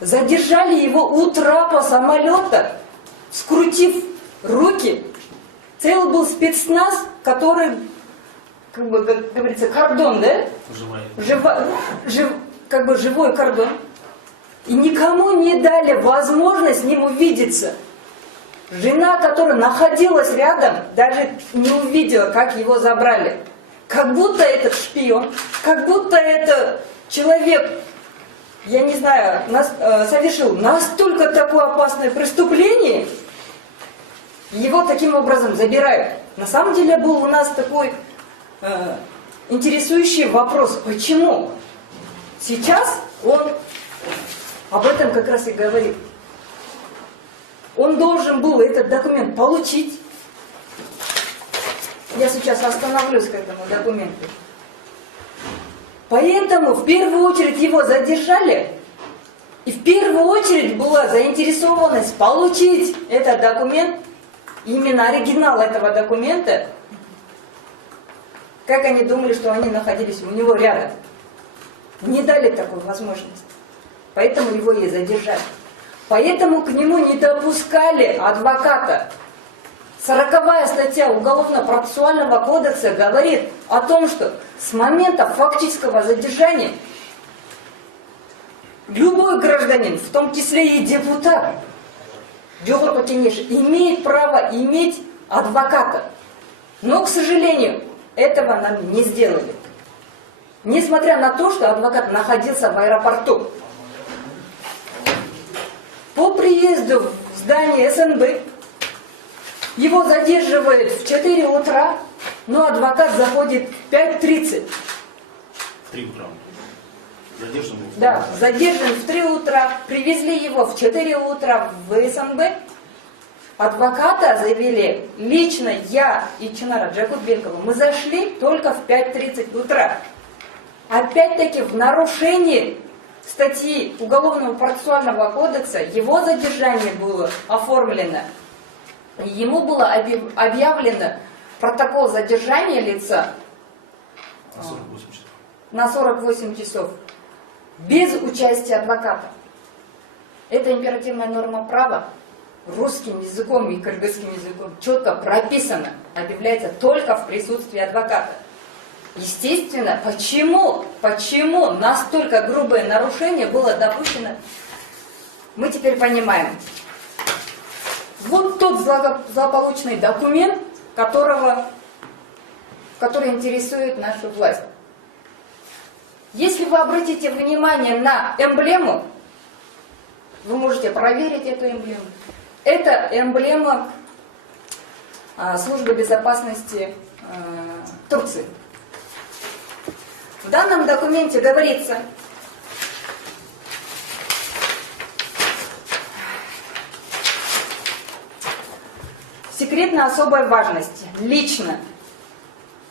задержали его у трапа самолета, скрутив руки. Целый был спецназ, который, как бы, как говорится, кордон, да? Как бы живой кордон. И никому не дали возможность с ним увидеться. Жена, которая находилась рядом, даже не увидела, как его забрали. Как будто этот шпион, как будто это человек, я не знаю, совершил настолько такое опасное преступление, его таким образом забирают. На самом деле был у нас такой интересующий вопрос, почему? Сейчас он об этом как раз и говорит. Он должен был этот документ получить. Я сейчас остановлюсь к этому документу. Поэтому в первую очередь его задержали. И в первую очередь была заинтересованность получить этот документ, именно оригинал этого документа. Как они думали, что они находились у него рядом. Не дали такую возможность. Поэтому его и задержали. Поэтому к нему не допускали адвоката. 40-я статья Уголовно-процессуального кодекса говорит о том, что с момента фактического задержания любой гражданин, в том числе и депутат, имеет право иметь адвоката. Но, к сожалению, этого нам не сделали. Несмотря на то, что адвокат находился в аэропорту. По приезду в здание СНБ его задерживают в 4 утра, но адвокат заходит в 5:30. В 3 утра? Задержан был? Да, задержан в 3 утра. Привезли его в 4 утра в СНБ. Адвоката завели лично я и Чунара Джакубенкова. Мы зашли только в 5:30 утра. Опять-таки в нарушении статьи Уголовного процессуального кодекса его задержание было оформлено. Ему было объявлено протокол задержания лица на 48 часов без участия адвоката. Это императивная норма права русским языком и кыргызским языком четко прописано, объявляется только в присутствии адвоката. Естественно, почему настолько грубое нарушение было допущено, мы теперь понимаем. Вот тот злополучный документ, который интересует нашу власть. Если вы обратите внимание на эмблему, вы можете проверить эту эмблему. Это эмблема Службы безопасности Турции. В данном документе говорится, секретно особой важности, лично,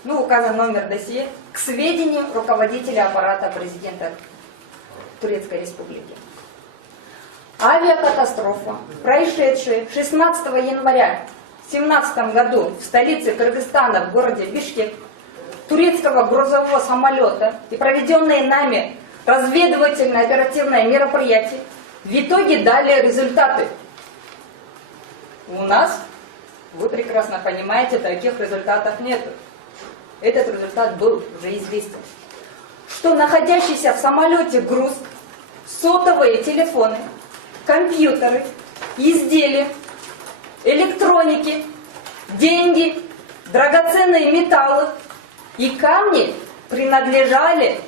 указан номер досье, к сведению руководителя аппарата президента Турецкой Республики. Авиакатастрофа, происшедшая 16 января 2017 году в столице Кыргызстана, в городе Бишкек, турецкого грузового самолета и проведенные нами разведывательно-оперативное мероприятие в итоге дали результаты. У нас, вы прекрасно понимаете, таких результатов нет. Этот результат был уже известен. Что находящийся в самолете груз, сотовые телефоны, компьютеры, изделия, электроники, деньги, драгоценные металлы и камни принадлежали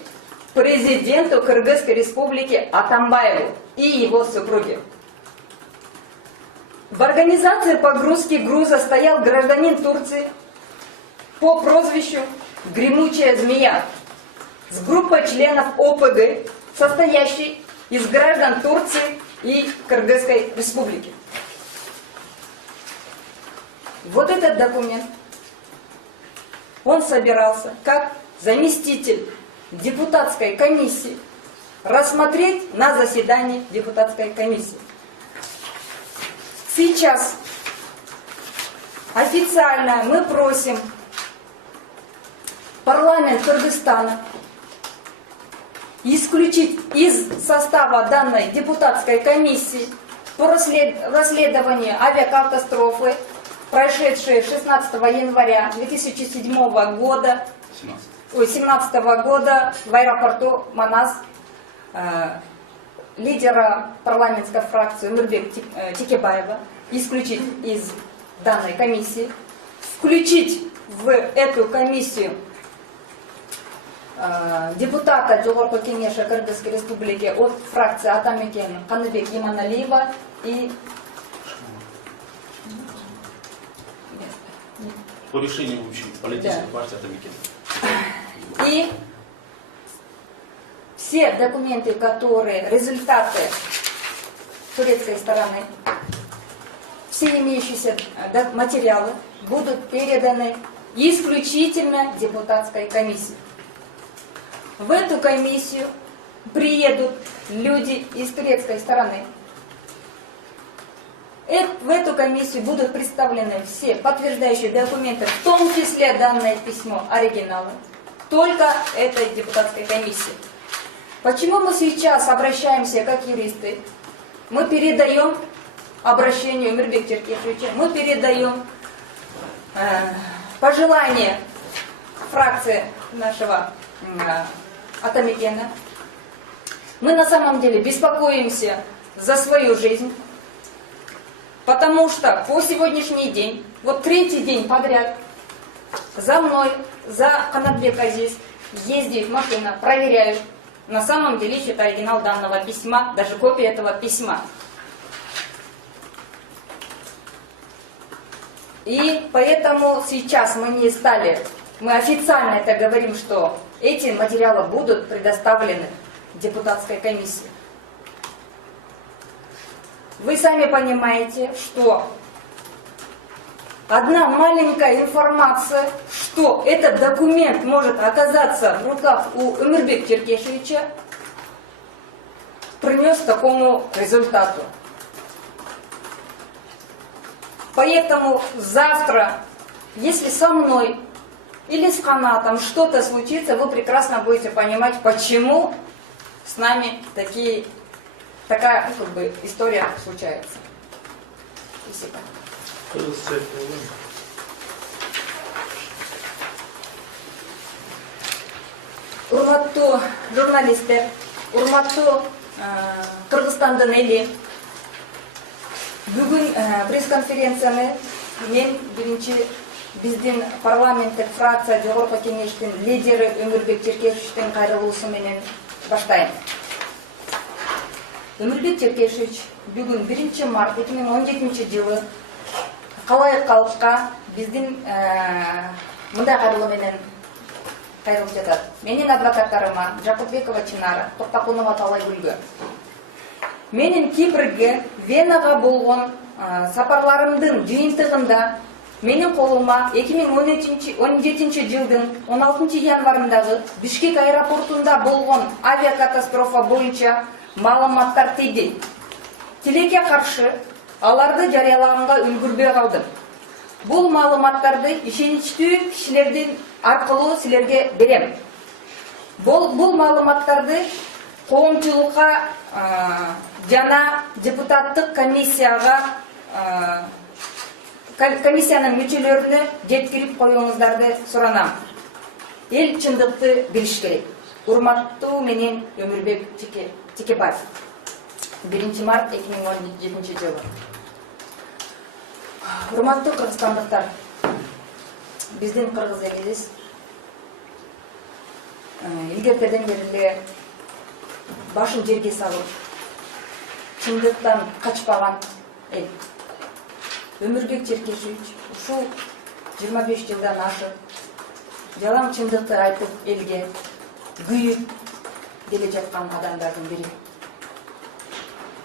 президенту Кыргызской Республики Атамбаеву и его супруге. В организации погрузки груза стоял гражданин Турции по прозвищу «Гремучая змея» с группой членов ОПГ, состоящей из граждан Турции и Кыргызской Республики. Вот этот документ, он собирался как заместитель депутатской комиссии рассмотреть на заседании депутатской комиссии. Сейчас официально мы просим парламент Кыргызстана исключить из состава данной депутатской комиссии по расследованию авиакатастрофы, прошедшей 16 января 2007 года, 17 года в аэропорту Манас, лидера парламентской фракции Өмирбек Текебаева, исключить из данной комиссии, включить в эту комиссию депутата Жогорку Кеңеши Кыргызской Республики от фракции Атамекен Каныбек Иманалиева и по решению общей политической партии Атамекен. И все документы, которые, результаты турецкой стороны, все имеющиеся материалы будут переданы исключительно депутатской комиссии. В эту комиссию приедут люди из турецкой стороны. В эту комиссию будут представлены все подтверждающие документы, в том числе данное письмо, оригиналы, только этой депутатской комиссии. Почему мы сейчас обращаемся как юристы? Мы передаем обращению Өмирбек Черкешевича, мы передаем пожелания фракции нашего Атамекена. Мы на самом деле беспокоимся за свою жизнь, потому что по сегодняшний день, вот третий день подряд, за мной, за Канатбек Азиз ездит машина, проверяют. На самом деле ищут оригинал данного письма, даже копия этого письма. И поэтому сейчас мы официально это говорим, что эти материалы будут предоставлены депутатской комиссии. Вы сами понимаете, что одна маленькая информация, что этот документ может оказаться в руках у Өмирбек Черкешевича, принес такому результату. Поэтому завтра, если со мной или с Канатом что-то случится, вы прекрасно будете понимать, почему с нами такая история случается. Спасибо. Урматтуу журналисттер, урматтуу Кыргызстандын эли, бүгүн пресс-конференцияны мен биринчи биздин парламенттик фракция Жогорку Кеңештин лидери Өмирбек Черкешевичтин кайрылуусу менен баштайм. Өмирбек Черкешевич бүгүн 1 март 2017 жылы калайык калкка биздин мындай кайрылуу менен кайрылып жатат. Менин адвокаттарыма Жакупбекова Чынара, Токтакунова Талайгүлгө, менин Кипрге, Венага болгон сапарларымдын жыйынтыгында менин колума 2017 жылдын 16 январындагы Бишкек аэропортунда болгон авиакатастрофа боюнча маалыматтар тийди. Тилекке каршы аларды жарыялаганга үлгүрбөй калдым. Бул маалыматтарды ишеничтүү кишилердин аркылуу силерге берем. Бул маалыматтарды коомчулукка жана депутаттык комиссиянын мүчөлөрүнө жеткирип коюңуздарды суранам. Эл чындыкты билиш керек. Урматтуу менен Өмирбек Текебаев. 1 март 2017 жылы. Урматтуу кыргызстандыктар, биздин кыргыз элибиз илгертеден бери эле башын жерге салып, чындыктан качпаган эл. Өмирбек Черкешевич ушул 25 жылдан ашып, жалаң чындыкты айтып элге күйүп келе жаткан адамдардын бири.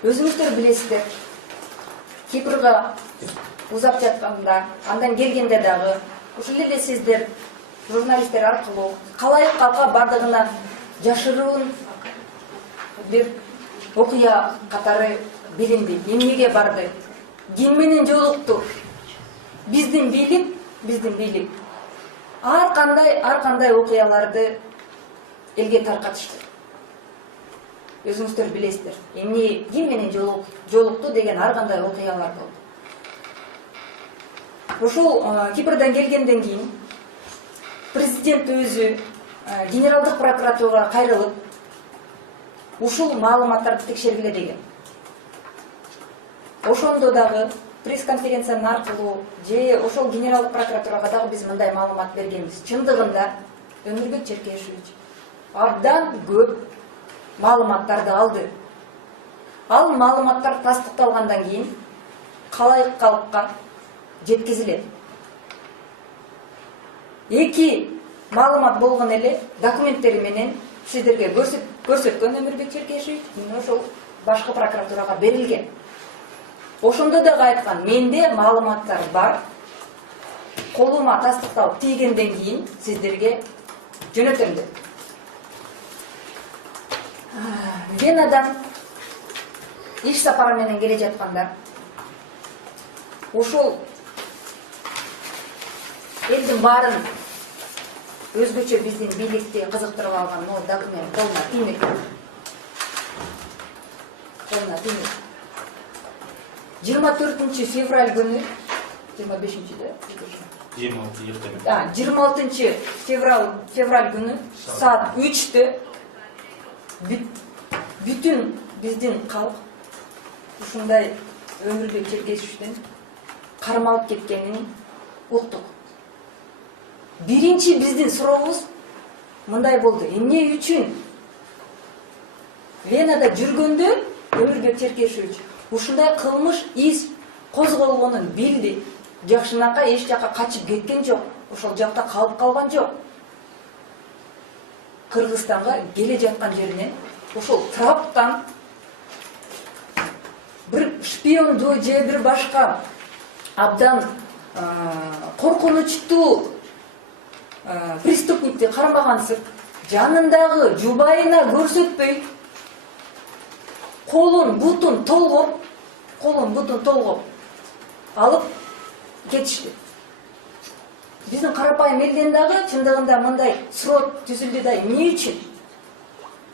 Өзүңүздөр билесиздер, Кипрга узап жатканда, андан келгенде дагы, ушул эле сиздер журналисттер аркылуу калайык калка бардыгына жашыруун бир окуя катары билинди. Эмнеге барды? Ким менен жолукту? Биздин бийлик ар кандай окуяларды элге таркатышты. өзүңүздөр билесиздер. Эмне ким менен жолукту деген ар кандай окуялар болду. Ошол Кипрдан келгенден кийин президент өзү генералдык прокуратурага кайрылып, ушул маалыматтарды текшергиле деген. Ошондо дагы пресс-конференциянын аркылуу же ошол генералдык прокуратурага дагы биз мындай маалымат бергенбиз. Чындыгында Өмүрбек Черкешевич абдан көп маалыматтарды алды. Ал маалыматтар тастыкталгандан кийин калайык калкка жеткизилет. Эки маалымат болгон эле документтери менен сиздерге көрсөткөн Өмүрбек Черкешевич ошол башкы прокуратурага берилген. Ошондо дагы айткан, менде маалыматтар бар. Колума тастыкталып тийгенден кийин сиздерге жөнөтөм деп. Венадан иш сапары менен келе жатканда ошол элдин баарын өзгөчө биздин бийликти кызыктырып алган документ колуна тиймек. 24 февраль күнү 25-да 26 февраль күнү саат 3-тө бүтүн биздин калк ушундай Өмүрбек Черкешевичтен кармалып кеткенин уктук. Биринчи биздин сурообуз мындай болду. Эмне үчүн Венада жүргөндө Өмүрбек Черкешевич ушундай кылмыш из козголгонун билди. Жакшынакай эч жакка качып кеткен жок. Ошол жакта калып калган жок. Кыргызстанга келе жаткан жеринен ошол траптан бир шпионду же бир башка абдан коркунучтуу преступникти кармагансып, жанындагы жубайына көрсөтпөй колун бутун толгоп алып кетишти. Биздин карапайым элден дагы чындыгында мындай суроо түзүлдү да, эмне үчүн?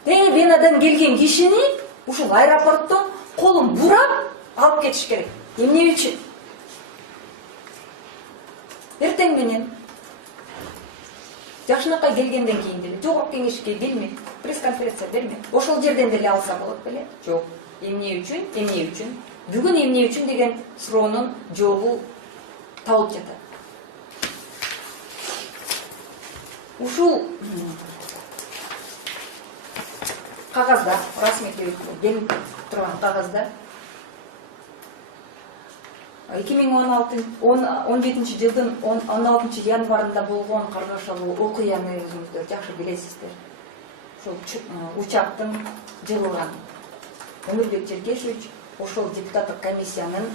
Венадан келген кишини ушул аэропорттон колун бурап алып кетиш керек. Эмне үчүн? Эртең менен Жакшынакай келгенден кийин деле жогорку кеңешке келмек, пресс-конференция бермек. Ошол жерден деле алса болот беле? Жок. Эмне үчүн? Бүгүн эмне үчүн деген суроонун жообу табылып жатат. Ушул кагазда, расмий келип турган кагазда 2017 жылдын 16 январында болгон каргашалуу окуяны өзүңүздөр жакшы билесиздер. Ошол учактын жылыган Өмүрбек Черкешевич ошол депутаттык комиссиянын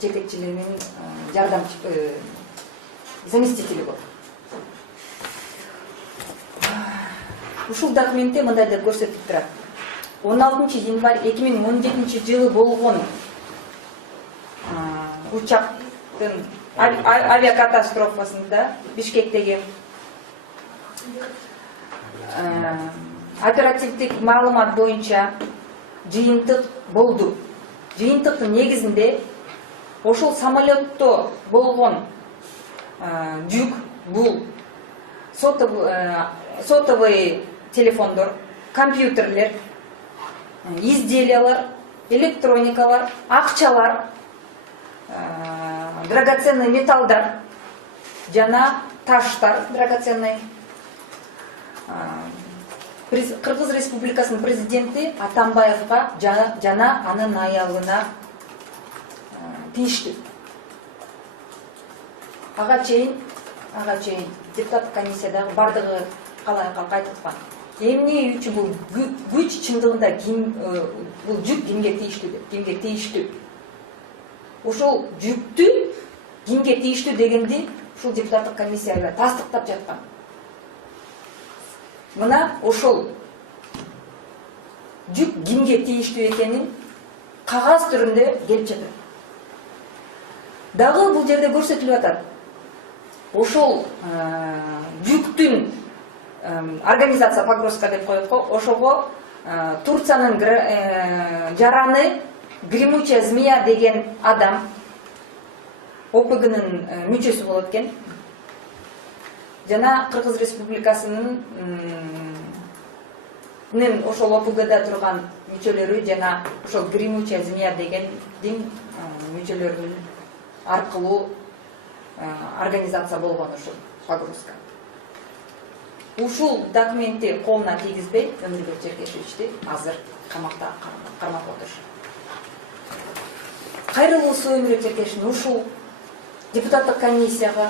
жетекчилигинин заместители болду. Ушул документте мындай деп көрсөтүлүп турат. 16 январь 2017 жылы болгон учактын авиакатастрофасында Бишкектеги оперативдик маалымат боюнча жыйынтык болду. Жыйынтыктын негизинде ошол самолетто болгон жүк бул сотовый телефондор, компьютерлер, изделиялар, электроникалар, акчалар, драгоценный металлдар жана таштар драгоценный. Кыргыз Республикасынын президенти Атамбаевга жана анын аялына тийиштүү. Ага чейин депутаттык комиссиядагы бардыгы калай кайтыпкан. Эмне үчүн бул күч чындыгында бул жүк кимге тийиштүү деп, кимге тийиштүү? Ошол жүктү кимге тийиштүү дегенди ушул депутаттык комиссияга тастыктап жаткан. Мына ошол жүк кимге тийиштүү экенин кагаз түрүндө келип жатат. Дагы бул жерде көрсөтүлүп атат. Ошол жүктүн организация погрузка деп коет го, ошого Турциянын жараны гремучая змея деген адам ОПГнын мүчөсү болот экен. Жана Кыргыз Республикасынын ошол ОПГда турган мүчөлөрү жана ошол гремучая змея дегендин мүчөлөрүнүн аркылуу организация болгон ушул погрузка. Ушул документти колуна тийгизбей Өмүрбек Черкешевичти азыр камакта кармап отурушат. Кайрылуусу Өмүрбек Черкешевичтин ушул депутаттык комиссияга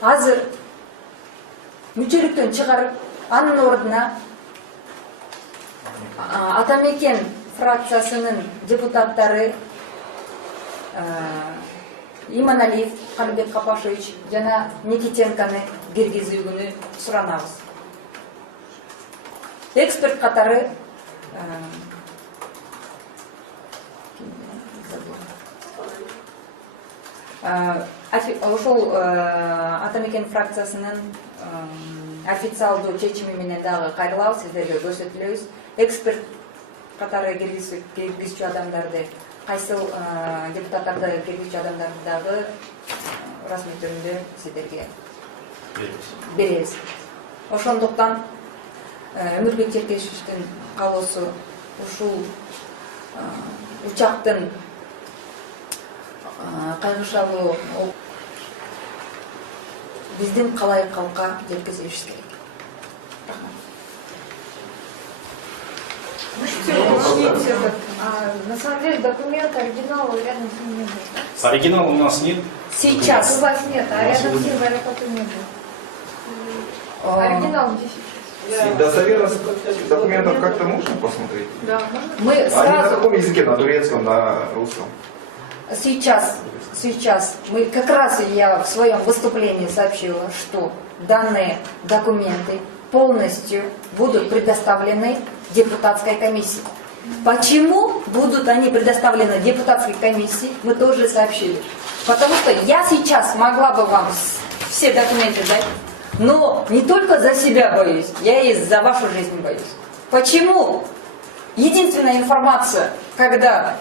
азыр мүчөлүктөн чыгарып, анын ордуна Атамекен фракциясынын депутаттары Иманалиев Каныбек Капашевич жана Никитенконы киргизүүнү суранабыз. Эксперт катары ошол Атамекен фракциясынын официалдуу чечими менен дагы кайрылабыз, сиздерге көрсөтүлөбүз. Эксперт катары киргизүүчү адамдарды, кайсыл депутаттарды киргизүүчү адамдарды дагы расмий түрүндө сиздерге беребиз. Ошондуктан Өмүрбек Черкешевичтин каалоосу ушул учактын кайгышалуу биздин калайык калкка жеткизилиши керек. На самом деле документ оригинала рядом с ним не было. Оригинала у нас нет. Сейчас. У вас нет, а рядом с ним в аэропорту не было. Оригинал где сейчас? Достоверность документов как-то можно посмотреть? Да, можно. Мы Они на сразу каком языке? На турецком, на русском? сейчас мы как раз я в своем выступлении сообщила, что данные документы полностью будут предоставлены депутатской комиссии. Почему будут они предоставлены депутатской комиссии, мы тоже сообщили. Потому что я сейчас могла бы вам все документы дать, но не только за себя боюсь, я и за вашу жизнь боюсь. Почему? Единственная информация, когда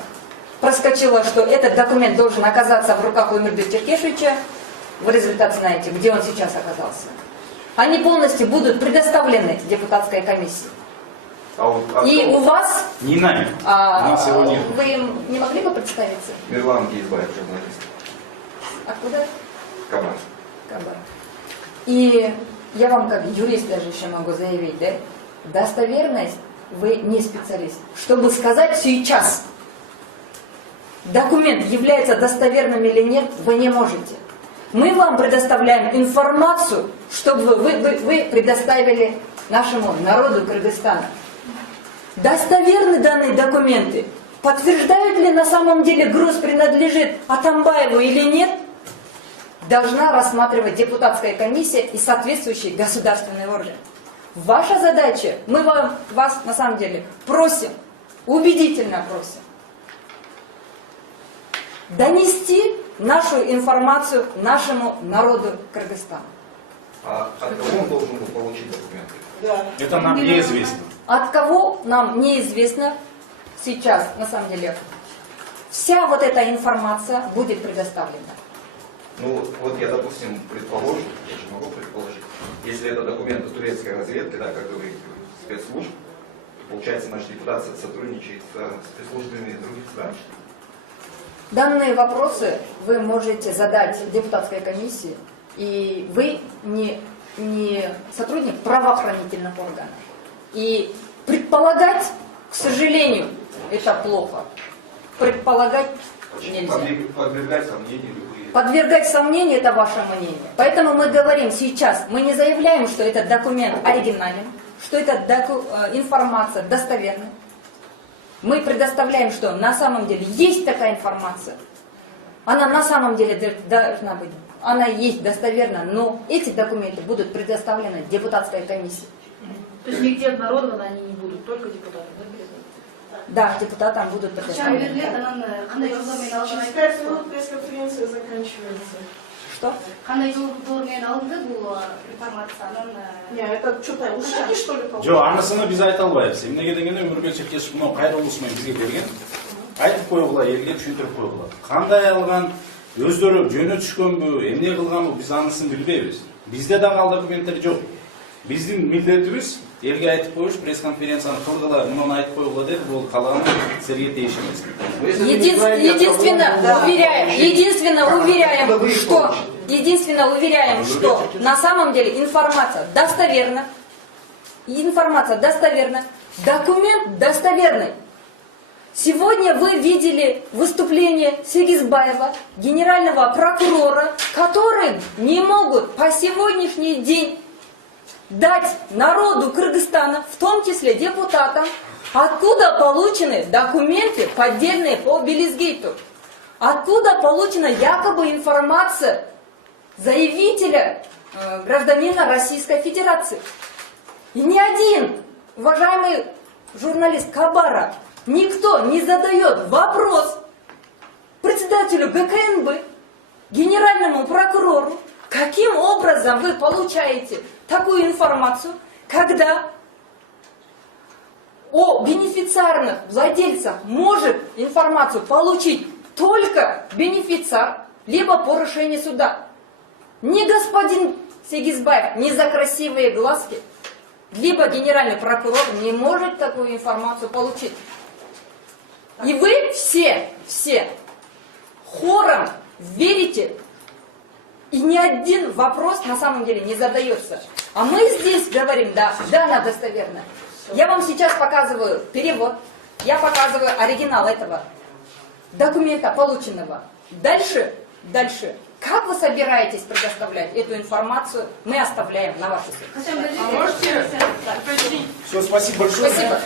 проскочила, что этот документ должен оказаться в руках Өмүрбек Черкешевича, вы результат знаете, где он сейчас оказался. Они полностью будут предоставлены депутатской комиссии. И у вас... Не нами. У нас его нет. Вы не могли бы представиться? Мирлан Гизбаев, журналист. Откуда? Кабан. Кабан. И я вам как юрист даже еще могу заявить, да? Достоверность вы не специалист. Чтобы сказать сейчас, документ является достоверным или нет, вы не можете. Мы вам предоставляем информацию, чтобы вы предоставили нашему народу Кыргызстана. Достоверны данные документы? Подтверждают ли на самом деле груз принадлежит Атамбаеву или нет? Должна рассматривать депутатская комиссия и соответствующий государственный орган. Ваша задача, мы вас на самом деле просим, убедительно просим, донести нашу информацию нашему народу Кыргызстана. А от кого он должен был получить документы? Это нам неизвестно. От кого нам неизвестно сейчас, на самом деле. Вся вот эта информация будет предоставлена. Ну, вот я, допустим, предположу, я же могу предположить, если это документы турецкой разведки, да, как говорите, спецслужб, то, получается, наш депутат сотрудничает с спецслужбами других стран. Данные вопросы вы можете задать депутатской комиссии, и вы не сотрудник правоохранительных органов. И предполагать, к сожалению, это плохо. Предполагать нельзя. Подвергать сомнению любые. Подвергать сомнению – это ваше мнение. Поэтому мы говорим сейчас, мы не заявляем, что этот документ оригинален, что эта информация достоверна. Мы предоставляем, что на самом деле есть такая информация. Она на самом деле должна быть, она есть достоверна, но эти документы будут предоставлены депутатской комиссии. То есть нигде обнародованы они не будут, только депутаты, да? Да, депутатам будут предоставлены. Через 5 минут пресс-конференция заканчивается. Что? Қандай жолмен алынды бұл информацияның? Не, это что-то ушли, что ли, Жо, анысыны біз айта албайбыз. Эмнеге дегенде Өмүрбек Чекешев мынау кайрылуусу менен бизге берген. Айтып койгула, элге түшүндүрүп койгула. Кандай алган, өздөрү жөнү түшкөнбү, эмне кылганбы, биз анысын билбейбиз. Бизде дагы ал документтер жок. Биздин милдетибиз элге айтып коюш, пресс-конференцияны кылгыла, мынуну айтып койгула деп, бул калган силерге тийиш эмес. Единственно уверяем, что на самом деле информация достоверна, документ достоверный. Сегодня вы видели выступление Сегизбаева, генерального прокурора, который не могут по сегодняшний день дать народу Кыргызстана, в том числе депутатам, откуда получены документы поддельные по Белизгейту, откуда получена якобы информация заявителя, гражданина Российской Федерации. И ни один уважаемый журналист Кабара, никто не задает вопрос председателю ГКНБ, генеральному прокурору, каким образом вы получаете такую информацию, когда о бенефициарных владельцах может информацию получить только бенефициар, либо по решению суда. Ни господин Сегизбаев, ни за красивые глазки, либо генеральный прокурор не может такую информацию получить. И вы все хором верите, и ни один вопрос на самом деле не задается. А мы здесь говорим, да, она достоверна. Я вам сейчас показываю перевод, я показываю оригинал этого документа, полученного. Дальше, как вы собираетесь предоставлять эту информацию, мы оставляем на вашу совесть. А можете? Все, спасибо большое. Спасибо.